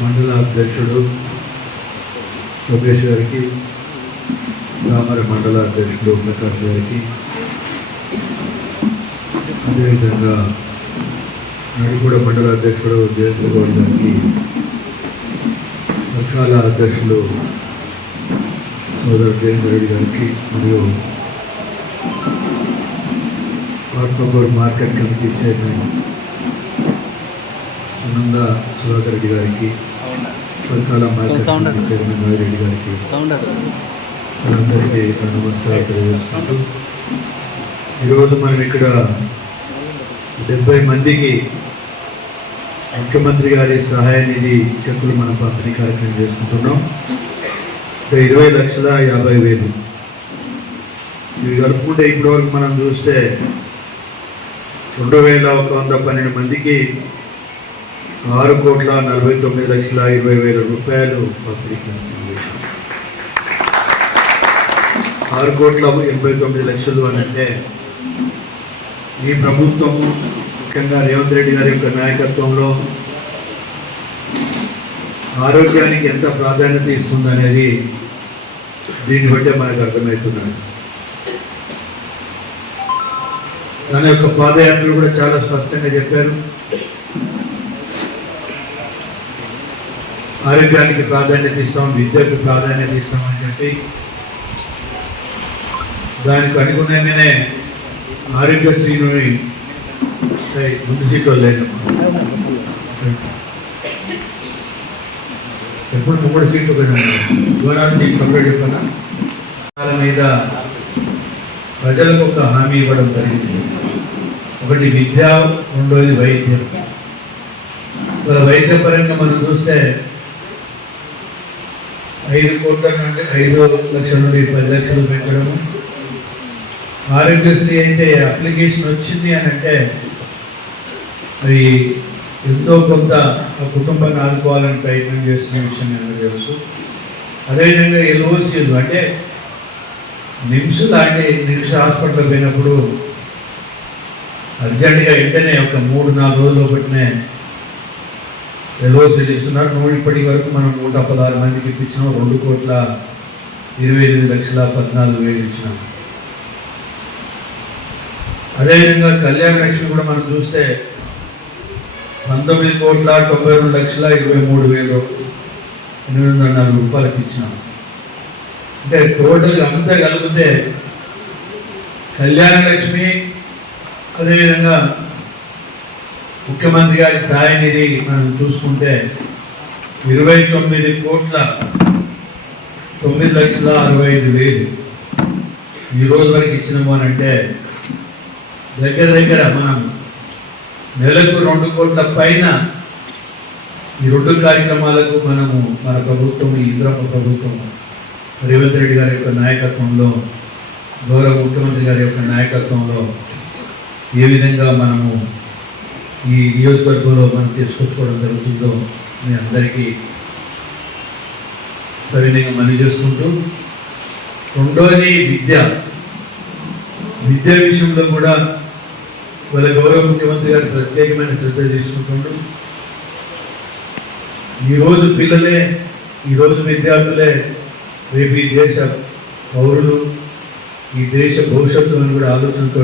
మండల అధ్యక్షుడు లోకేష్ గారికి, రామరి మండల అధ్యక్షుడు ప్రకాష్ గారికి, అదేవిధంగా నడిగూడ మండల అధ్యక్షుడు జయంత్ గౌడ్ గారికి, వర్షాల అధ్యక్షుడు సోదరు జయేంద్ర రెడ్డి గారికి, మరియు Atmakur market committee chairman Sunanda Sudhakar Reddy గారికి, వర్షాల మార్కెట్ కమిటీ చైర్మన్ రెడ్డి గారికి అందరికీ నమస్కారం తెలియజేసుకుంటూ, ఈరోజు మనం ఇక్కడ 70 మందికి ముఖ్యమంత్రి గారి సహాయ నిధి చెక్కులు మనం పంపిణీ కార్యక్రమం చేసుకుంటున్నాం. 20,50,000 ఇవి కలుపుకుంటే ఇప్పటివరకు మనం చూస్తే 2,112 మందికి 6,49,20,000 రూపాయలు పంపిణీ చేస్తున్నాం. 6,89,00,000 అని అంటే ఈ ప్రభుత్వము ముఖ్యంగా రేవంత్ రెడ్డి గారి యొక్క నాయకత్వంలో ఆరోగ్యానికి ఎంత ప్రాధాన్యత ఇస్తుందనేది దీన్ని బట్టే మనకు అర్థమవుతున్నాడు. తన యొక్క పాదయాత్రలు కూడా చాలా స్పష్టంగా చెప్పారు. ఆరోగ్యానికి ప్రాధాన్యత ఇస్తాం, విద్యకు ప్రాధాన్యత ఇస్తామని చెప్పి దానికి అనుగుణంగానే ఆరోగ్యశ్రీని ముందు సీట్లో లేదు, ఎప్పుడు 3 సీట్లు దూరాన్ని నీకు సపరేట్ చెప్పాను మీద ప్రజలకు ఒక హామీ ఇవ్వడం జరిగింది. ఒకటి విద్య, రెండోది వైద్యం. వైద్య పరంగా మనం చూస్తే 5 కోట్ల నుండి 5 లక్షల నుండి 10 లక్షలు పెంచడము. ఆరోగ్యశ్రీ అయితే అప్లికేషన్ వచ్చింది అని అంటే మరి ఎంతో కొంత ఆ కుటుంబాన్ని ఆదుకోవాలని ప్రయత్నం చేస్తున్న విషయం నాకు తెలుసు. అదేవిధంగా ఎల్ఓసీలు అంటే నిమ్స్ లాంటి హాస్పిటల్ పోయినప్పుడు అర్జెంటుగా వెంటనే ఒక 3-4 రోజులు ఒకటినే ఎల్ఓసీలు ఇస్తున్నారు. ఇప్పటి వరకు మనం 116 మందికి ఇప్పించినాం. 2,28,14,000 ఇచ్చినాం. అదేవిధంగా కళ్యాణ లక్ష్మి కూడా మనం చూస్తే 19,22,23,804 రూపాయలకి ఇచ్చినాం. అంటే టోటల్గా అంతా కలిపితే కళ్యాణ లక్ష్మి, అదేవిధంగా ముఖ్యమంత్రి గారి సహాయ నిధి మనం చూసుకుంటే 29,9,65,000 ఈ రోజు వరకు ఇచ్చినాము అని అంటే దగ్గర మనం నెలకు 2 కోట్ల పైన ఈ 2 కార్యక్రమాలకు మనము మన ప్రభుత్వం, ఇంద్రమ్మ ప్రభుత్వం రేవంత్ రెడ్డి గారి యొక్క నాయకత్వంలో, గౌరవ ముఖ్యమంత్రి గారి యొక్క నాయకత్వంలో ఏ విధంగా మనము ఈ నియోజకవర్గంలో మనం తీసుకొచ్చుకోవడం జరుగుతుందో మీ అందరికీ సవినయంగా మనవి చేసుకుంటూ, రెండోది విద్య విషయంలో కూడా వాళ్ళ గౌరవ ముఖ్యమంత్రి గారు ప్రత్యేకమైన శ్రద్ధ తీసుకుంటుండ్రు. ఈరోజు పిల్లలే, ఈరోజు విద్యార్థులే రేపు ఈ దేశ పౌరులు, ఈ దేశ భవిష్యత్తు అని కూడా ఆలోచనతో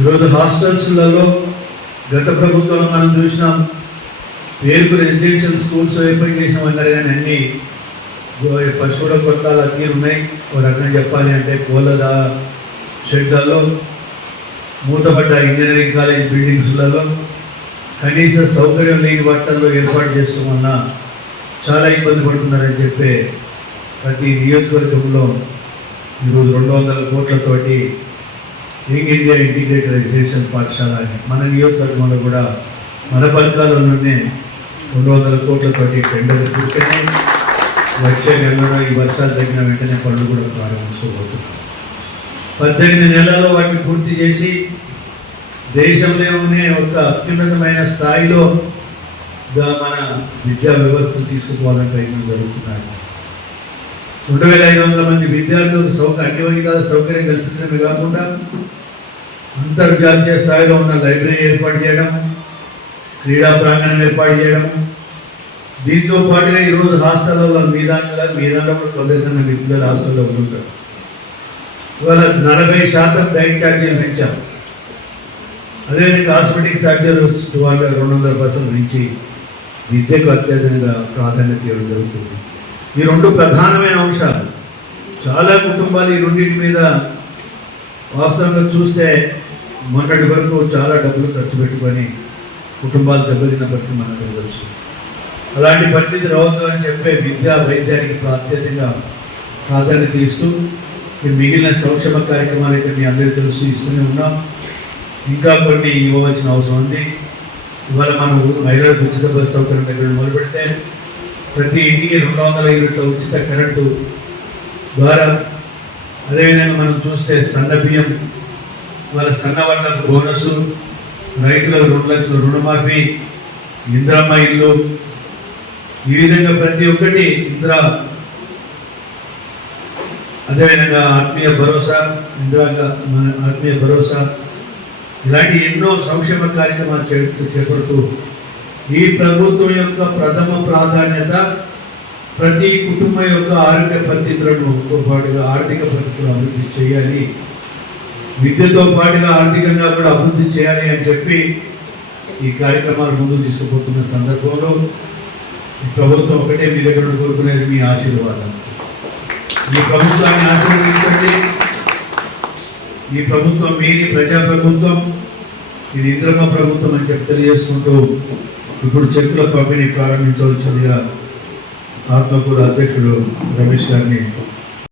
ఈరోజు హాస్టల్స్లలో గత ప్రభుత్వంలో మనం చూసినాం, పేరుకు రెసిడెన్షియల్ స్కూల్స్ ఏర్పాటు చేసామన్నారు. కానీ అన్ని పశువుల కొట్టాలు అన్నీ ఉన్నాయి. ఒక రకంగా చెప్పాలి అంటే కోళ్ళ షెడ్లలో, మూతపడ్డ ఇంజనీరింగ్ కాలేజ్ బిల్డింగ్స్లలో కనీస సౌకర్యం లేని వాటిల్లో ఏర్పాటు చేసుకోమన్నా చాలా ఇబ్బంది పడుతున్నారని చెప్పే ప్రతి నియోజకవర్గంలో ఈరోజు 200 కోట్లతోటి యంగ్ ఇండియా ఇంటిగ్రేటెడ్ ఎడ్యుకేషన్ పాఠశాల అని మన నియోజకవర్గంలో కూడా మన పథకాలలోనే 200 కోట్లతోటి టెండర్ పూర్తయినాయి. వచ్చే నెలలో ఈ వర్షాలు తగ్గిన వెంటనే పనులు కూడా ప్రారంభించుకోబోతున్నాం. 18 నెలల్లో వాటిని పూర్తి చేసి దేశంలోనే ఒక అత్యున్నతమైన స్థాయిలో మన విద్యా వ్యవస్థను తీసుకుపోవాలని ప్రయత్నం జరుగుతున్నాయి. 2,500 మంది విద్యార్థులకు అన్ని వర్గాల సౌకర్యం కల్పించడమే కాకుండా అంతర్జాతీయ స్థాయిలో ఉన్న లైబ్రరీ ఏర్పాటు చేయడం, క్రీడా ప్రాంగణం ఏర్పాటు చేయడం, దీంతో పాటుగా ఈరోజు హాస్టల్లో మీ దాంట్లో కూడా కొందరికన్నా మీ పిల్లలు హాస్టల్లో ఉంటుంటారు. ఇవాళ 40% డైట్ ఛార్జీలు పెంచాం. అదేవిధంగా కాస్మెటిక్ ఛార్జీలు 200% పెంచి విద్యకు అత్యధికంగా ప్రాధాన్యత ఇవ్వడం జరుగుతుంది. ఈ రెండు ప్రధానమైన అంశాలు. చాలా కుటుంబాలు ఈ రెండింటి మీద వాస్తవంగా చూస్తే మొన్నటి వరకు చాలా డబ్బులు ఖర్చు పెట్టుకొని కుటుంబాలు దెబ్బతిన్న పరిస్థితి మనకు తెలుసు. అలాంటి పరిస్థితి రావద్దు అని చెప్పే విద్యా వైద్యానికి అత్యధికంగా ప్రాధాన్యత ఇస్తూ ఈ మిగిలిన సంక్షేమ కార్యక్రమాలు అయితే మీ అందరికీ తెలుసు ఇస్తూనే ఉన్నాం. ఇంకా కొన్ని ఇవ్వవలసిన అవసరం ఉంది. ఇవాళ మనం మహిళలకు ఉచిత బస్సు సౌకర్యం దగ్గర మొదలు పెడితే ప్రతి ఇంటికి 200 యూనిట్ల ఉచిత కరెంటు ద్వారా, అదేవిధంగా మనం చూస్తే సన్న బియ్యం, వాళ్ళ సన్న వర్ణకు బోనసు, రైతులకు 2 లక్షల రుణమాఫీ, ఇందిరమ్మ ఇల్లు, ఈ విధంగా ప్రతి ఒక్కటి ఇందిరా, అదేవిధంగా ఆత్మీయ భరోసా, ఆత్మీయ భరోసా, ఇలాంటి ఎన్నో సంక్షేమ కార్యక్రమాలు చేపడుతూ ఈ ప్రభుత్వం యొక్క ప్రథమ ప్రాధాన్యత ప్రతి కుటుంబం యొక్క ఆరోగ్య పరిస్థితులను పాటుగా ఆర్థిక పరిస్థితులు అభివృద్ధి చేయాలి, విద్యతో పాటుగా ఆర్థికంగా కూడా అభివృద్ధి చేయాలి అని చెప్పి ఈ కార్యక్రమాలు ముందుకు తీసుకుపోతున్న సందర్భంలో ఈ ప్రభుత్వం ఒకటే మీ దగ్గర కోరుకునేది మీ ఆశీర్వాదం. ఈ ప్రభుత్వాన్ని ఆశీర్వదించండి. ఈ ప్రభుత్వం మీది ప్రజాప్రభుత్వం, ఇది ఇంద్రమ్మ ప్రభుత్వం అని చెప్పి తెలియజేసుకుంటూ ఇప్పుడు చెక్కుల పంపిణీ ప్రారంభించవలసిందిగా ఆత్మకూరు అధ్యక్షుడు రమేష్ గారిని